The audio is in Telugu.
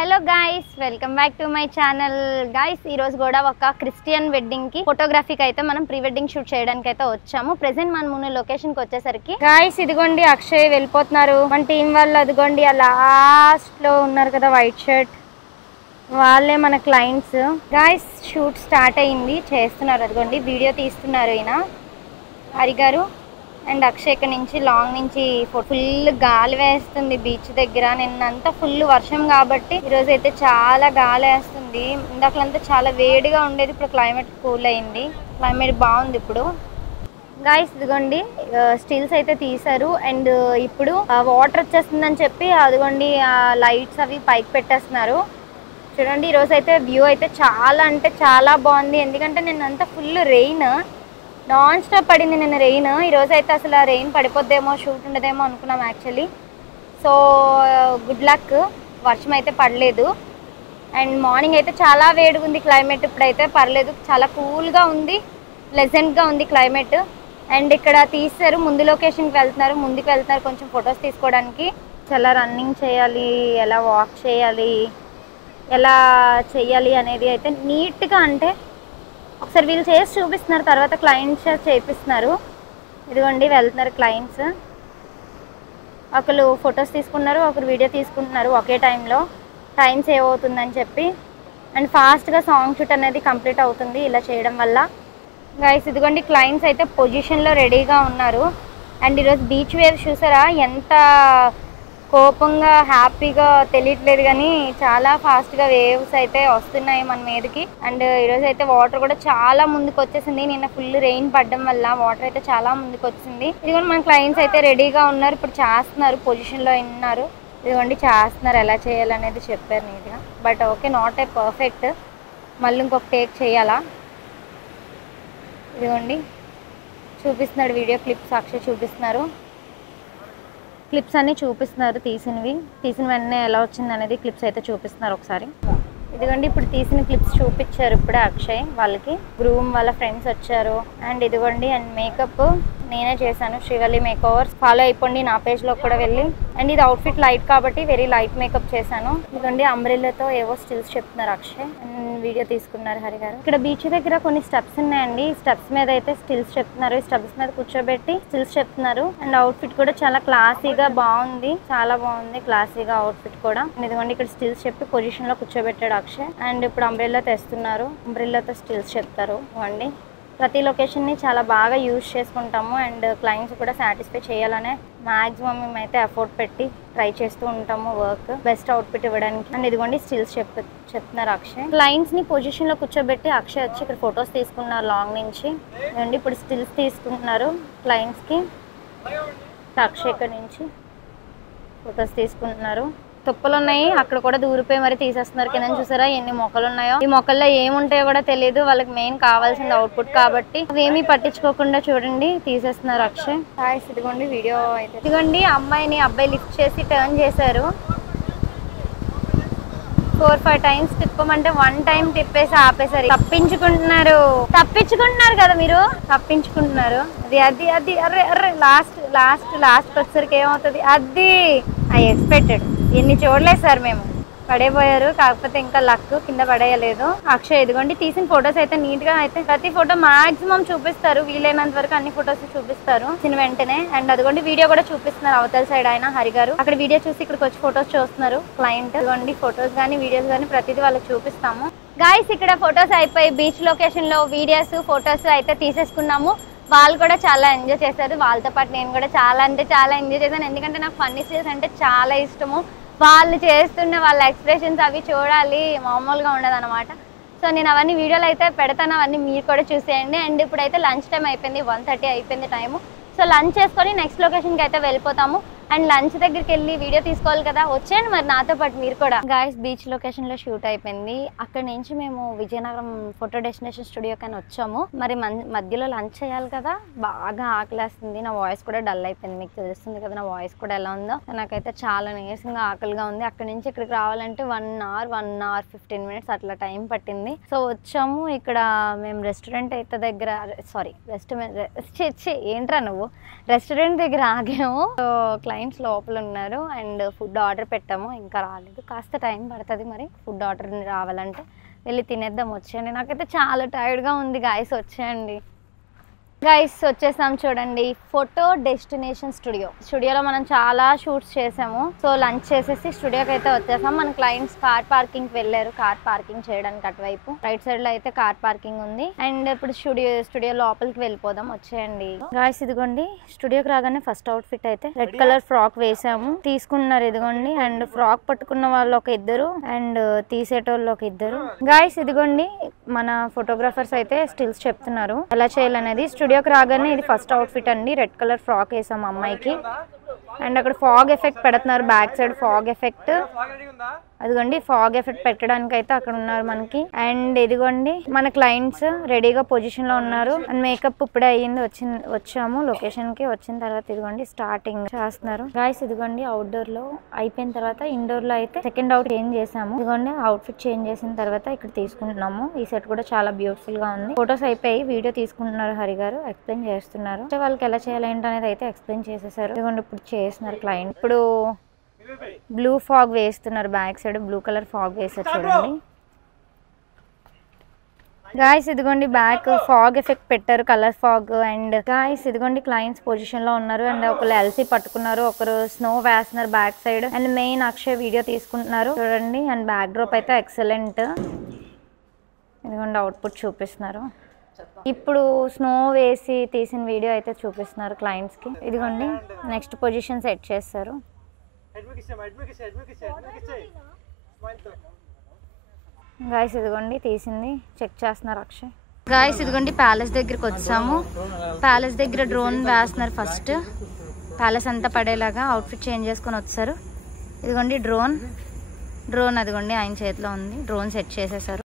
Hello guys, welcome back to my channel. Guys, ఈ రోజు కూడా ఒక క్రిస్టియన్ వెడ్డింగ్ కి ఫోటోగ్రఫీకి అయితే మనం ప్రీ వెడ్డింగ్ షూట్ చేయడానికి అయితే వచ్చాము. ప్రెసెంట్ మనం ఉన్న లొకేషన్ కి వచ్చేసరికి గైస్ ఇదిగోండి అక్షయ్ వెళ్ళిపోతున్నారు. మన టీం వాళ్ళు అదిగోండి ఆ లాస్ట్ లో ఉన్నారు కదా వైట్ షర్ట్, వాళ్ళే మన క్లయింట్స్. గైస్ షూట్ స్టార్ట్ అయింది, చేస్తున్నారు. అదిగోండి వీడియో తీస్తున్నారు ఈయన హరి గారు అండ్ అక్షయ్. ఇక్కడ నుంచి లాంగ్ నుంచి ఫుల్ గాలి వేస్తుంది బీచ్ దగ్గర. నిన్నంతా ఫుల్ వర్షం కాబట్టి ఈరోజు అయితే చాలా గాలి వేస్తుంది. ఇందాకలంతా చాలా వేడిగా ఉండేది, ఇప్పుడు క్లైమేట్ కూల్ అయింది. క్లైమేట్ బాగుంది ఇప్పుడు. గాయస్ ఇదిగోండి స్టిల్స్ అయితే తీశారు అండ్ ఇప్పుడు వాటర్ వచ్చేస్తుందని చెప్పి అదిగోండి లైట్స్ అవి పైకి పెట్టేస్తున్నారు. చూడండి ఈరోజు అయితే వ్యూ అయితే చాలా అంటే చాలా బాగుంది. ఎందుకంటే నిన్నంతా ఫుల్ రెయిన్, నాన్ స్టాప్ పడింది నిన్న రెయిన్. ఈరోజు అయితే అసలు రెయిన్ పడిపోద్దేమో, షూట్ ఉండదేమో అనుకున్నాం యాక్చువల్లీ. సో గుడ్ లక్, వర్షం అయితే పడలేదు. అండ్ మార్నింగ్ అయితే చాలా వేడిగా ఉంది క్లైమేట్, ఇప్పుడైతే పర్లేదు, చాలా కూల్గా ఉంది, ప్లెజెంట్గా ఉంది క్లైమేట్. అండ్ ఇక్కడ తీస్తారు, ముందు లొకేషన్కి వెళ్తున్నారు, ముందుకు వెళ్తున్నారు కొంచెం ఫొటోస్ తీసుకోవడానికి. ఎలా రన్నింగ్ చేయాలి, ఎలా వాక్ చేయాలి, ఎలా చేయాలి అనేది అయితే నీట్గా, అంటే ఒకసారి వీళ్ళు చేసి చూపిస్తున్నారు, తర్వాత క్లయింట్స్ చేపిస్తున్నారు. ఇదిగోండి వెళ్తున్నారు క్లయింట్స్. ఒకరు ఫొటోస్ తీసుకున్నారు, ఒకరు వీడియో తీసుకుంటున్నారు ఒకే టైంలో. టైం సేవ్ అవుతుందని చెప్పి అండ్ ఫాస్ట్గా సాంగ్ షూట్ అనేది కంప్లీట్ అవుతుంది ఇలా చేయడం వల్ల. గైస్ ఇదిగోండి క్లయింట్స్ అయితే పొజిషన్లో రెడీగా ఉన్నారు. అండ్ ఈరోజు బీచ్ వేవ్స్ చూసారా, ఎంత కోపంగా హ్యాపీగా తెలియట్లేదు కానీ చాలా ఫాస్ట్గా వేవ్స్ అయితే వస్తున్నాయి మన మీదకి. అండ్ ఈరోజు అయితే వాటర్ కూడా చాలా ముందుకు వచ్చేసింది. నిన్న ఫుల్ రెయిన్ పడడం వల్ల వాటర్ అయితే చాలా ముందుకు వచ్చింది. ఇదిగోండి మన క్లయింట్స్ అయితే రెడీగా ఉన్నారు, ఇప్పుడు చేస్తున్నారు, పొజిషన్లో ఉన్నారు. ఇదిగోండి చేస్తున్నారు, ఎలా చేయాలనేది చెప్పారు నీట్గా. But okay, not a perfect, మళ్ళీ ఇంకొక టేక్ చేయాలా. ఇదిగోండి చూపిస్తున్నాడు వీడియో క్లిప్స్, అక్షయ్ చూపిస్తున్నారు క్లిప్స్ అన్ని చూపిస్తున్నారు, తీసిన వెంటనే ఎలా వచ్చింది అనేది క్లిప్స్ అయితే చూపిస్తున్నారు ఒకసారి. ఇదిగోండి ఇప్పుడు తీసిన క్లిప్స్ చూపించారు ఇప్పుడే అక్షయ్ వాళ్ళకి. గ్రూమ్ వాళ్ళ ఫ్రెండ్స్ వచ్చారు. అండ్ ఇదిగోండి అండ్ మేకప్ నేనే చేశాను, శ్రీవల్లి మేక్ ఓవర్స్. ఫాలో అయిపోండి నా పేజ్లో కూడా వెళ్ళి. అండ్ ఇది అవుట్ఫిట్ లైట్ కాబట్టి వెరీ లైట్ మేకప్ చేశాను. ఇదిగోండి అంబ్రెల్లాతో ఏవో స్టిల్స్ చెప్తున్నారు అక్షయ్ అండ్ వీడియో తీసుకున్నారు హరి గారు. ఇక్కడ బీచ్ దగ్గర కొన్ని స్టెప్స్ ఉన్నాయండి, ఈ స్టెప్స్ మీద అయితే స్టిల్స్ చెప్తున్నారు. ఈ స్టెప్స్ మీద కూర్చోబెట్టి స్టిల్స్ చెప్తున్నారు. అండ్ అవుట్ఫిట్ కూడా చాలా క్లాసీగా బాగుంది, చాలా బాగుంది క్లాసీగా అవుట్ఫిట్ కూడా. ఇదిగోండి ఇక్కడ స్టిల్స్ చెప్పి పొజిషన్ లో కూర్చోబెట్టాడు అక్షయ్. అండ్ ఇప్పుడు అంబ్రెల్లా తెస్తున్నారు, అంబ్రెల్లాతో స్టిల్స్ చెప్తారు. ఇవ్వండి ప్రతి లొకేషన్ని చాలా బాగా యూజ్ చేసుకుంటాము అండ్ క్లయింట్స్ కూడా సాటిస్ఫై చేయాలనే మాక్సిమం మేమైతే ఎఫర్ట్ పెట్టి ట్రై చేస్తూ ఉంటాము వర్క్, బెస్ట్ అవుట్ఫిట్ ఇవ్వడానికి. అండ్ ఇదిగోండి స్టిల్స్ చెప్తున్నారు అక్షయ్. క్లయింట్స్ ని పొజిషన్ లో కూర్చోబెట్టి అక్షయ్ వచ్చి ఇక్కడ ఫొటోస్ తీసుకున్నారు లాంగ్ నుంచి. ఇదిగోండి ఇప్పుడు స్టిల్స్ తీసుకుంటున్నారు క్లయింట్స్ కి. అక్షయ్ ఇక్కడ నుంచి ఫొటోస్ తీసుకుంటున్నారు. తుప్పలు ఉన్నాయి అక్కడ కూడా దూరిపోయి మరి తీసేస్తున్నారు. కింద చూసారా ఎన్ని మొక్కలు ఉన్నాయో. ఈ మొక్కల్లో ఏముంటాయో కూడా తెలియదు, వాళ్ళకి మెయిన్ కావాల్సింది అవుట్పుట్ కాబట్టి అవేమీ పట్టించుకోకుండా చూడండి తీసేస్తున్నారు అక్షయ్. ఇదిగోండి వీడియో అయితే ఇదిగోండి అమ్మాయిని అబ్బాయి లిఫ్ట్ చేసి టర్న్ చేశారు. 4-5 టైమ్స్ తిప్పమంటే 1 టైం తిప్పేసి ఆపేసారు. తప్పించుకుంటున్నారు కదా మీరు, తప్పించుకుంటున్నారు. అది అది అర్రే అర్రే లాస్ట్ వచ్చేసరికి ఏమవుతుంది, అది ఐ ఎక్స్పెక్టెడ్. ఎన్ని చూడలేదు సార్ మేము, పడైపోయారు. కాకపోతే ఇంకా లక్, కింద పడేయలేదు. అక్షయ్ ఇదిగోండి తీసిన ఫొటోస్ అయితే నీట్ గా అయితే ప్రతి ఫోటో మాక్సిమం చూపిస్తారు, వీలైనంత వరకు అన్ని ఫొటోస్ చూపిస్తారు చిన్న వెంటనే. అండ్ అదిగోండి వీడియో కూడా చూపిస్తున్నారు అవతల సైడ్ ఆయన హరి గారు. అక్కడ వీడియో చూసి ఇక్కడికి వచ్చి ఫొటోస్ చూస్తున్నారు క్లయింట్. ఇదిగోండి ఫొటోస్ కానీ వీడియోస్ కానీ ప్రతిదీ వాళ్ళకి చూపిస్తాము. గాయస్ ఇక్కడ ఫొటోస్ అయిపోయి బీచ్ లొకేషన్ లో వీడియోస్ ఫొటోస్ అయితే తీసేసుకున్నాము. వాళ్ళు కూడా చాలా ఎంజాయ్ చేశారు, వాళ్ళతో పాటు నేను కూడా చాలా అంటే చాలా ఎంజాయ్ చేశాను. ఎందుకంటే నాకు ఫన్నీ స్టిల్స్ అంటే చాలా ఇష్టము. వాళ్ళు చేస్తున్న వాళ్ళ ఎక్స్ప్రెషన్స్ అవి చూడాలి, మామూలుగా ఉండదు అనమాట. సో నేను అవన్నీ వీడియోలు అయితే పెడతాను, అవన్నీ మీరు కూడా చూసేయండి. అండ్ ఇప్పుడైతే లంచ్ టైం అయిపోయింది, 1:30 అయిపోయింది టైము. సో లంచ్ చేసుకొని నెక్స్ట్ లొకేషన్కి అయితే వెళ్ళిపోతాము. అండ్ లంచ్ దగ్గరికి వెళ్ళి వీడియో తీసుకోవాలి కదా, వచ్చేయండి మరి నాతో పాటు మీరు కూడా. గాయస్ బీచ్ లొకేషన్లో షూట్ అయిపోయింది. అక్కడ నుంచి మేము విజయనగరం ఫోటో డెస్టినేషన్ స్టూడియో కానీ వచ్చాము. మరి మధ్యలో లంచ్ చేయాలి కదా, బాగా ఆకలేస్తుంది. నా వాయిస్ కూడా డల్ అయిపోయింది, మీకు తెలుస్తుంది కదా నా వాయిస్ కూడా ఎలా ఉందో. నాకైతే చాలా నీరసంగా ఆకలిగా ఉంది. అక్కడ నుంచి ఇక్కడికి రావాలంటే 1 hour 15 minutes అట్లా టైం పట్టింది. సో వచ్చాము. ఇక్కడ మేము రెస్టారెంట్ అయితే దగ్గర, సారీ ఏంట్రా నువ్వు, రెస్టారెంట్ దగ్గర ఆగాము. సో క్లయింట్ క్లయింట్స్ లోపల ఉన్నారు అండ్ ఫుడ్ ఆర్డర్ పెట్టాము, ఇంకా రాలేదు. కాస్త టైం పడుతుంది మరి ఫుడ్ ఆర్డర్ రావాలంటే. వెళ్ళి తినేద్దాం, వచ్చేయండి. నాకైతే చాలా టైర్డ్గా ఉంది గాయస్, వచ్చేయండి. గైస్ వచ్చేసాం చూడండి, ఫోటో డెస్టినేషన్ స్టూడియోలో మనం చాలా షూట్స్ చేసాము. సో లంచ్ చేసేసి స్టూడియోకి అయితే వచ్చేసాం. మన క్లయింట్స్ కార్ పార్కింగ్కి వెళ్ళారు, కార్ పార్కింగ్ చేయడానికి అటువైపు రైట్ సైడ్ లో అయితే కార్ పార్కింగ్ ఉంది. అండ్ ఇప్పుడు స్టూడియో లోపలికి వెళ్ళిపోదాం, వచ్చేయండి. గాయస్ ఇదిగోండి, స్టూడియోకి రాగానే ఫస్ట్ అవుట్ ఫిట్ అయితే రెడ్ కలర్ ఫ్రాక్ వేసాము, తీసుకున్నారు ఇదిగోండి. అండ్ ఫ్రాక్ పట్టుకున్న వాళ్ళు ఒక ఇద్దరు అండ్ తీసేటోళ్ళు ఒక ఇద్దరు. గాయస్ ఇదిగోండి, మన ఫోటోగ్రాఫర్స్ అయితే స్టిల్స్ చెప్తున్నారు ఎలా చేయాలనేది. స్టూడియోకి రాగానే ఇది ఫస్ట్ అవుట్ఫిట్ అండి, రెడ్ కలర్ ఫ్రాక్ వేసాం అమ్మాయికి. అండ్ అక్కడ ఫాగ్ ఎఫెక్ట్ పెడుతున్నారు, బ్యాక్ సైడ్ ఫాగ్ ఎఫెక్ట్. అదిగోండి ఫాగ్ ఎఫెక్ట్ పెట్టడానికి అయితే అక్కడ ఉన్నారు మనకి. అండ్ ఇదిగోండి మన క్లయింట్స్ రెడీగా పొజిషన్ లో ఉన్నారు. అండ్ మేకప్ ఇప్పుడే అయ్యింది, వచ్చాము లొకేషన్ కి. వచ్చిన తర్వాత ఇదిగోండి స్టార్టింగ్ చేస్తున్నారు. గాయస్ ఇదిగోండి అవుట్డోర్ లో అయిపోయిన తర్వాత ఇండోర్ లో అయితే సెకండ్ అవుట్ చేంజ్ చేసాము. ఇదిగోండి అవుట్ఫిట్ చేంజ్ చేసిన తర్వాత ఇక్కడ తీసుకుంటున్నాము. ఈ సెట్ కూడా చాలా బ్యూటిఫుల్ గా ఉంది. ఫొటోస్ అయిపోయి వీడియో తీసుకుంటున్నారు, హరి గారు ఎక్స్ప్లెయిన్ చేస్తున్నారు. వాళ్ళకి ఎలా చేయాలి ఏంటనేది అయితే ఎక్స్ప్లెయిన్ చేసేసారు. ఇదిగోండి ఇప్పుడు చేస్తున్నారు క్లయింట్. ఇప్పుడు బ్లూ ఫాగ్ వేస్తున్నారు, back side blue colour fog వేసారు చూడండి. గాయస్ ఇదిగోండి బ్యాక్ ఫాగ్ ఎఫెక్ట్ పెట్టారు, కలర్ ఫాగ్. అండ్ గాయస్ ఇదిగోండి క్లయింట్స్ పొజిషన్ లో ఉన్నారు. అండ్ ఒకరు ఎల్సీ పట్టుకున్నారు, ఒకరు స్నో వేస్తున్నారు back side. And main Akshay video తీసుకుంటున్నారు చూడండి. అండ్ బ్యాక్ డ్రాప్ అయితే ఎక్సలెంట్. ఇదిగోండి అవుట్పుట్ చూపిస్తున్నారు. ఇప్పుడు స్నో వేసి తీసిన వీడియో అయితే చూపిస్తున్నారు క్లయింట్స్ కి. ఇదిగోండి నెక్స్ట్ పొజిషన్ సెట్ చేస్తారు. గాయస్ ఇదిగోండి తీసింది చెక్ చేస్తున్నారు అక్షయ్. గాయస్ ఇదిగోండి ప్యాలెస్ దగ్గరికి వచ్చాము. ప్యాలెస్ దగ్గర డ్రోన్ వేస్తున్నారు. ఫస్ట్ ప్యాలెస్ అంతా పడేలాగా అవుట్ఫిట్ చేంజ్ చేసుకొని వచ్చారు. ఇదిగోండి డ్రోన్ అదిగోండి ఆయన చేతిలో ఉంది. డ్రోన్ సెట్ చేసేసారు.